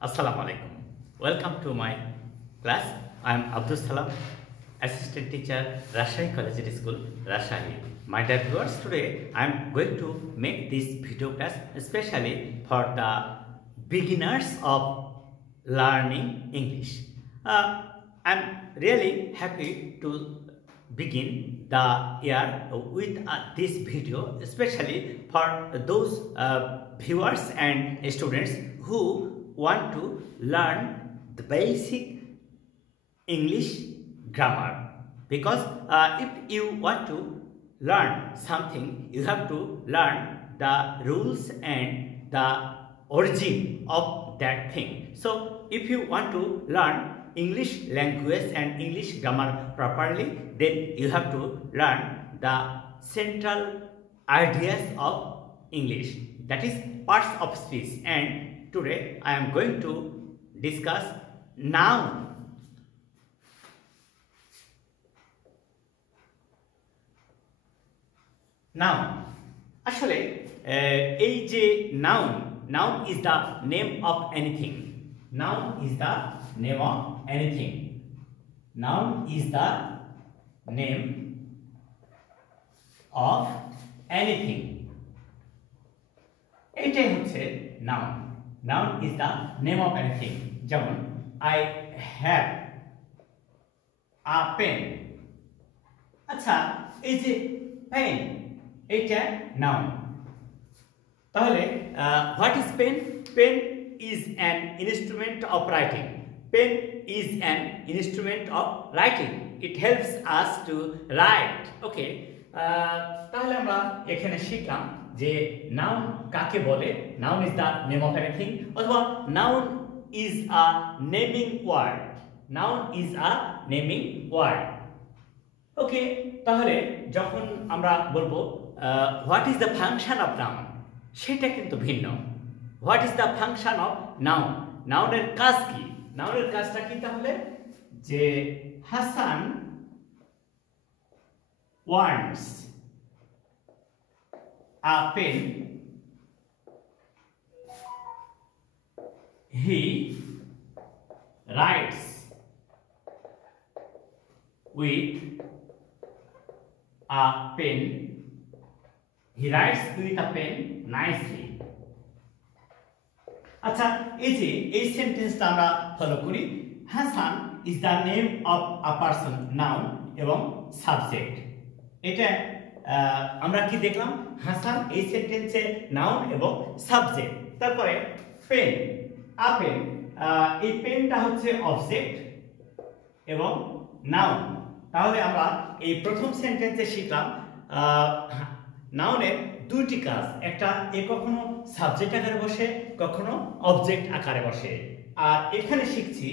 Assalamu alaikum. Welcome to my class. I am Abdul Salam, assistant teacher, Rajshahi Collegiate School, Rajshahi. My dear viewers, today I am going to make this video class especially for the beginners of learning English. I am really happy to begin the year with this video, especially for those viewers and students who want to learn the basic English grammar. Because if you want to learn something, you have to learn the rules and the origin of that thing. So if you want to learn English language and English grammar properly, then you have to learn the central ideas of English, that is parts of speech. And today I am going to discuss noun. Noun আসলে এই যে noun is the name of anything. Noun is the name of anything. Noun is the name of anything. এটাই হচ্ছে noun. Noun is the name of anything. যেমন I have a pen. আচ্ছা, এই যে pen এটা noun. তাহলে what is pen? Pen is an instrument of writing. Pen is an instrument of writing. It helps us to write. Okay. তাহলে আমরা এখানে শিখলাম যে noun কাকে বলে. Noun is the name of anything. অথবা noun is a naming word. Noun is a naming word. ওকে, তাহলে যখন আমরা বলবো what is the function of noun, সেটা কিন্তু ভিন্ন. What is the function of noun? নাউনের কাজ কি? নাউনের কাজটা কি তাহলে? যে Hasan wants a pen, he writes with a pen. He writes with a pen nicely. আচ্ছা, এই যে এই সেন্টেন্সটা আমরা ফলো করি, Hasan is the name of a person, noun এবং সাবজেক্ট. এটা আমরা কি দেখলাম? হাসান এই সেন্টেন্সে নাউন এবং সাবজেক্ট. তারপরে পেন, আ পেন, এই পেনটা হচ্ছে অবজেক্ট এবং নাউন. তাহলে আমরা এই প্রথম সেন্টেন্সে শিখলাম নাউনের দুটি কাজ. একটা কখনো সাবজেক্ট আকারে বসে, কখনো অবজেক্ট আকারে বসে. আর এখানে শিখছি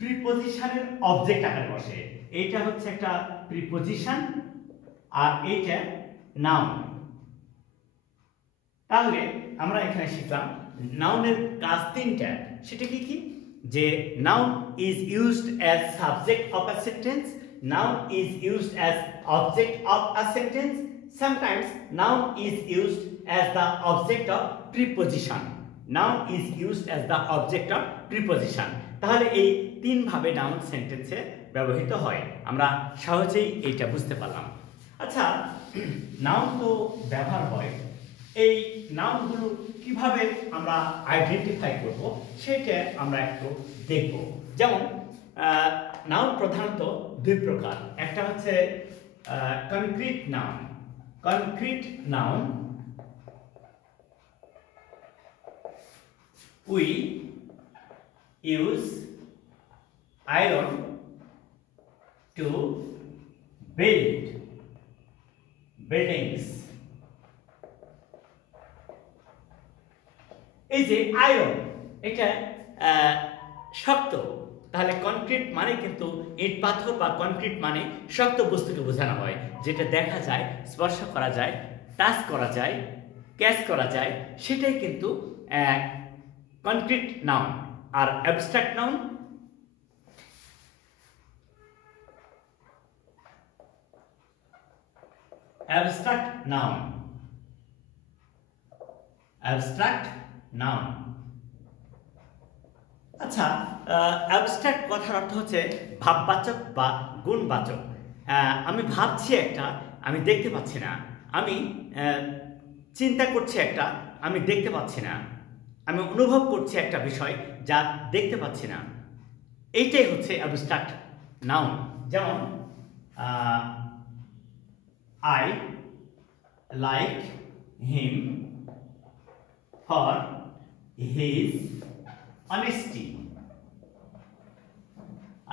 প্রিপজিশনের অবজেক্ট আকারে বসে. এইটা হচ্ছে একটা প্রিপজিশন আর এইটা নাউন. তাহলে আমরা এখানে শিখলাম নাউনের কাজ তিনটা. সেটা কি কি? যে noun is used as subject of a sentence, noun is used as object of a sentence, sometimes noun is used as the object of preposition. Noun is used as the object of preposition. তাহলে এই তিন ভাবে noun সেন্টেন্সে ব্যবহৃত হয়. আমরা সহজেই এইটা বুঝতে পারলাম. আচ্ছা, নাউন তো ব্যবহার হয়, এই নাউনগুলো কিভাবে আমরা আইডেন্টিফাই করব সেটা আমরা একটু দেখব. যেমন নাউন প্রধানত দুই প্রকার. একটা হচ্ছে concrete noun. Concrete noun, we use iron to build buildings. এই যে আয়রন, এটা শক্ত. তাহলে কনক্রিট মানে কিন্তু ইট পাথর বা কনক্রিট মানে শক্ত বস্তুকে বোঝানো হয়, যেটা দেখা যায়, স্পর্শ করা যায়, টাচ করা যায়, ক্যাচ করা যায়, সেটাই কিন্তু কনক্রিট নাউন. আর abstract noun, abstract noun, abstract noun আচ্ছা, অ্যাবস্ট্রাক্ট কথার অর্থ হচ্ছে ভাববাচক বা গুণবাচক। আমি ভাবছি একটা, আমি দেখতে পাচ্ছি না। আমি চিন্তা করছি একটা, আমি দেখতে পাচ্ছি না। আমি অনুভব করছি একটা বিষয় যা দেখতে পাচ্ছি না। এইটাই হচ্ছে অ্যাবস্ট্রাক্ট নাউন। যেমন I like him for his honesty.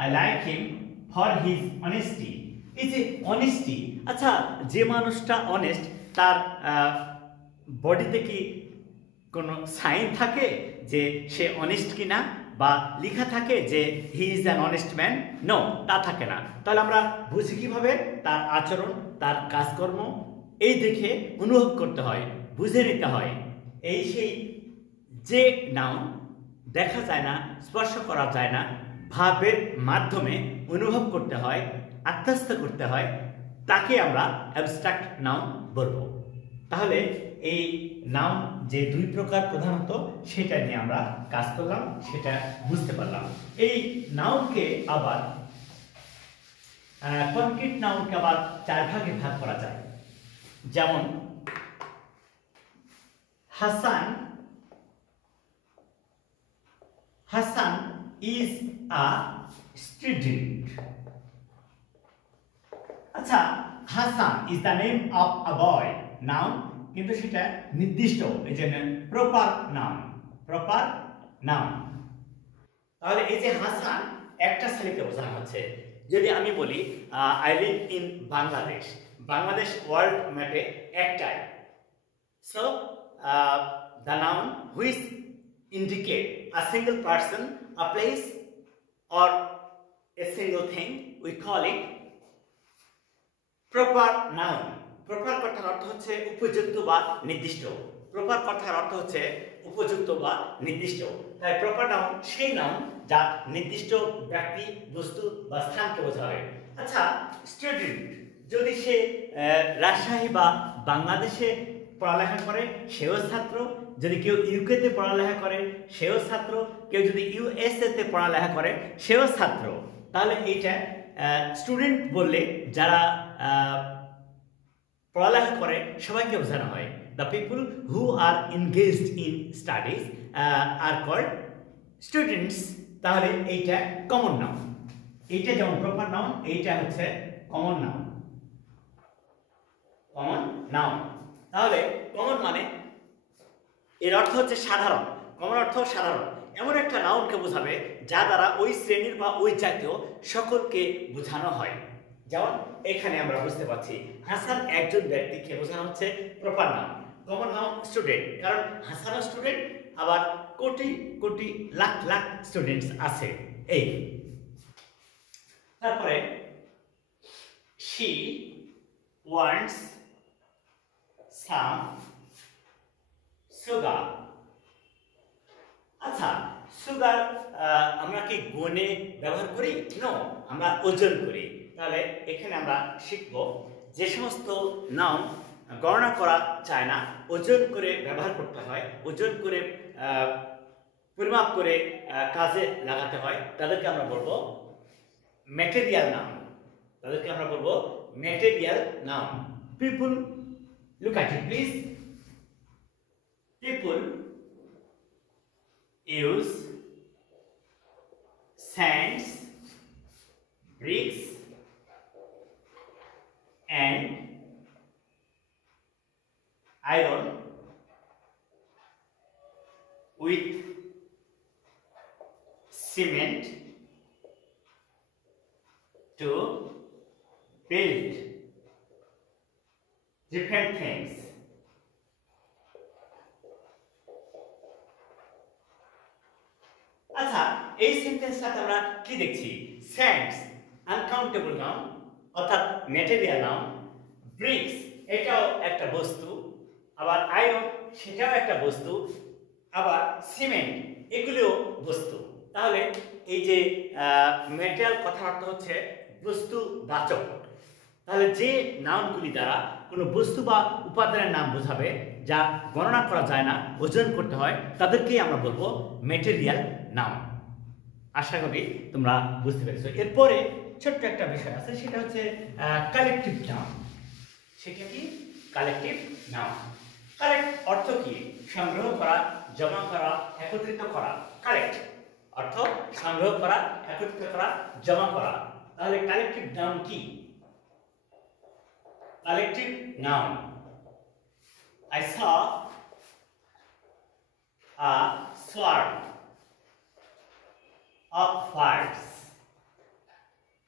I like him for his honesty. এই যে অনেস্টি, আচ্ছা যে মানুষটা অনেস্ট তার বডিতে কি কোনো সাইন থাকে যে সে অনেস্ট কিনা, বা লেখা থাকে যে he is an honest man? No, তা থাকে না। তাহলে আমরা বুঝি কিভাবে? তার আচরণ, তার কাজকর্ম এই দেখে অনুভব করতে হয়, বুঝে নিতে হয়। এই সেই যে নাউন দেখা যায় না, স্পর্শ করা যায় না, ভাবের মাধ্যমে অনুভব করতে হয়, আত্মস্থ করতে হয়, তাকে আমরা অ্যাবস্ট্রাক্ট নাউন বলবো। তাহলে এই নাউন যে দুই প্রকার প্রধানত, সেটা নিয়ে আমরা কাজ করলাম, সেটা বুঝতে পারলাম। এই নাউনকে আবার কনক্রিট নাউনকে আবার চার ভাগে ভাগ করা যায়। যেমন Hasan, Hasan is a student. আচ্ছা, Hasan is the name of a boy. Noun, কিন্তু সেটা নির্দিষ্ট, এই যে প্রপার নাউন, প্রপার নাউন। তাহলে এই যে হাসান একটা ছেলেকে বোঝানো হচ্ছে। যদি আমি বলি I live in Bangladesh, Bangladesh world ম্যাপে একটাই। So the noun which indicate a single person, a place or a single thing, we call it proper noun. Proper কথার অর্থ হচ্ছে উপযুক্ত বা নির্দিষ্ট। প্রপার কথার অর্থ হচ্ছে উপযুক্ত বা নির্দিষ্ট। তাই প্রপার নাউন সেই নাউন যা নির্দিষ্ট ব্যক্তি, বস্তু বা স্থানকে বোঝাবে। আচ্ছা, স্টুডেন্ট, যদি সে রাজশাহী বা বাংলাদেশে পড়ালেখা করে সেও ছাত্র, যদি কেউ ইউকেতে পড়ালেখা করে সেও ছাত্র, কেউ যদি ইউএসএ তে পড়ালেখা করে সেও ছাত্র। তাহলে এইটা স্টুডেন্ট বললে যারা পড়ালেখা করে সবাইকে বোঝানো হয়। The people who are engaged in studies are called students. তাহলে এইটা কমন নাউন। এইটা যেমন প্রপার নাউন, এইটা হচ্ছে কমন নাউন, কমন নাউন। তাহলে কমন মানে এর অর্থ হচ্ছে সাধারণ। কমন অর্থ সাধারণ, এমন একটা নাউনকে বোঝাবে যা দ্বারা ওই শ্রেণীর বা ওই জাতীয় সকলকে বোঝানো হয়। যেমন এখানে আমরা বুঝতে পারছি হাসান একজন ব্যক্তিকে বোঝানো হচ্ছে proper noun. Common noun student, কারণ হাসানও স্টুডেন্ট, আবার কোটি কোটি লাখ লাখ স্টুডেন্টস আছে। এই তারপরে she wants some সুগার। আচ্ছা, সুগার আমরা কি গুণে ব্যবহার করি? নো, আমরা ওজন করি। তাহলে এখানে আমরা শিখব যে সমস্ত নাউন গণনা করা যায় না, ওজন করে ব্যবহার করতে হয়, ওজন করে পরিমাপ করে কাজে লাগাতে হয়, তাদেরকে আমরা বলবো ম্যাটেরিয়াল নাউন। তাদেরকে আমরা বলবো material noun. People, look at it please. People use sands, bricks and iron with cement to build different things. আচ্ছা, এই সেন্টেন্সটাতে আমরা কি দেখছি? স্যান্ডস আনকাউন্টেবল নাউন অর্থাৎ ম্যাটেরিয়াল নাউন, ব্রিক্স এটাও একটা বস্তু, আবার আয়রন সেটাও একটা বস্তু, আবার সিমেন্ট এগুলিও বস্তু। তাহলে এই যে ম্যাটেরিয়াল কথার অর্থ হচ্ছে বস্তুবাচক। তাহলে যে নাউনগুলি দ্বারা কোনো বস্তু বা উপাদানের নাম বোঝাবে যা গণনা করা যায় না, ওজন করতে হয়, তাদেরকেই আমরা বলবো ম্যাটেরিয়াল নাউন। আশা করি তোমরা বুঝতে পেরেছো। এরপরে ছোট্ট একটা বিষয় আছে, সেটা হচ্ছে কালেকটিভ নাউন। সেটা কি? Collective noun. কালেক্ট অর্থ কি? সংগ্রহ করা, জমা করা, একত্রিত করা। কালেক্ট অর্থ সংগ্রহ করা, একত্রিত করা, জমা করা। তাহলে কালেকটিভ নাউন কি? Collective noun, I saw a swarm of birds.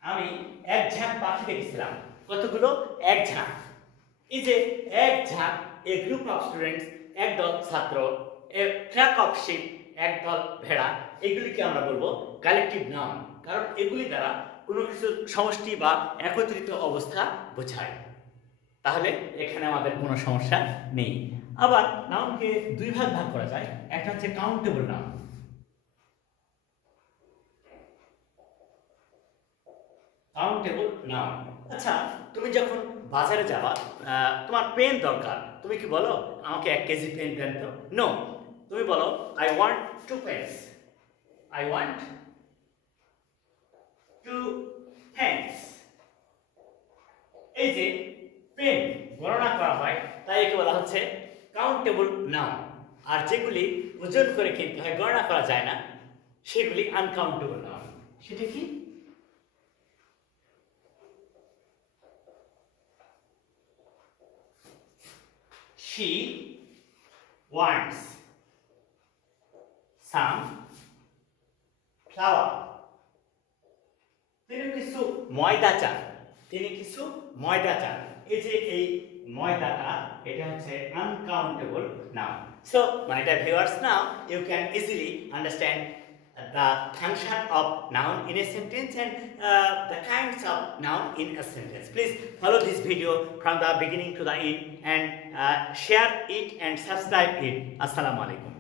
আমি এক ঝাঁক পাখি দেখেছিলাম। কতগুলো? এক ঝাঁক। এই যে এক ঝাঁক, এ গ্রুপ অফ স্টুডেন্টস, একদল ছাত্র, এ ট্র্যাক অফ শিপ, একদল ভেড়া, এগুলিকে আমরা বলবো কালেকটিভ নাউন। কারণ এগুলি দ্বারা কোনো কিছু সমষ্টি বা একত্রিত অবস্থা বোঝায়। তাহলে এখানে আমাদের কোনো সমস্যা নেই। আবার নাউনকে দুই ভাগ করা যায়। একটা হচ্ছে কাউন্টেবল নাউন। Countable noun. আচ্ছা, তুমি যখন বাজারে যাবা, তোমার পেন দরকার, তুমি কি বলো আমাকে 1 কেজি পেন দেন তো? নো, তুমি বলো I want 2 pence, I want 2 pence. এই যে পেন গণনা করা হয়, তাই একে বলা হচ্ছে কাউন্টেবল নাউন। আর যেগুলি ওজন করে কিনতে হয়, গণনা করা যায় না, সেগুলি আনকাউন্টেবল নাউন। সেটা কি? She wants some flour. তিনি কিছু ময়দা চান, তিনি কিছু ময়দা চান। এই যে এই ময়দাটা, এটা হচ্ছে uncountable noun. So, my dear viewers, now you can easily understand the function of noun in a sentence and the kinds of noun in a sentence. Please follow this video from the beginning to the end and share it and subscribe it. Assalamu alaikum.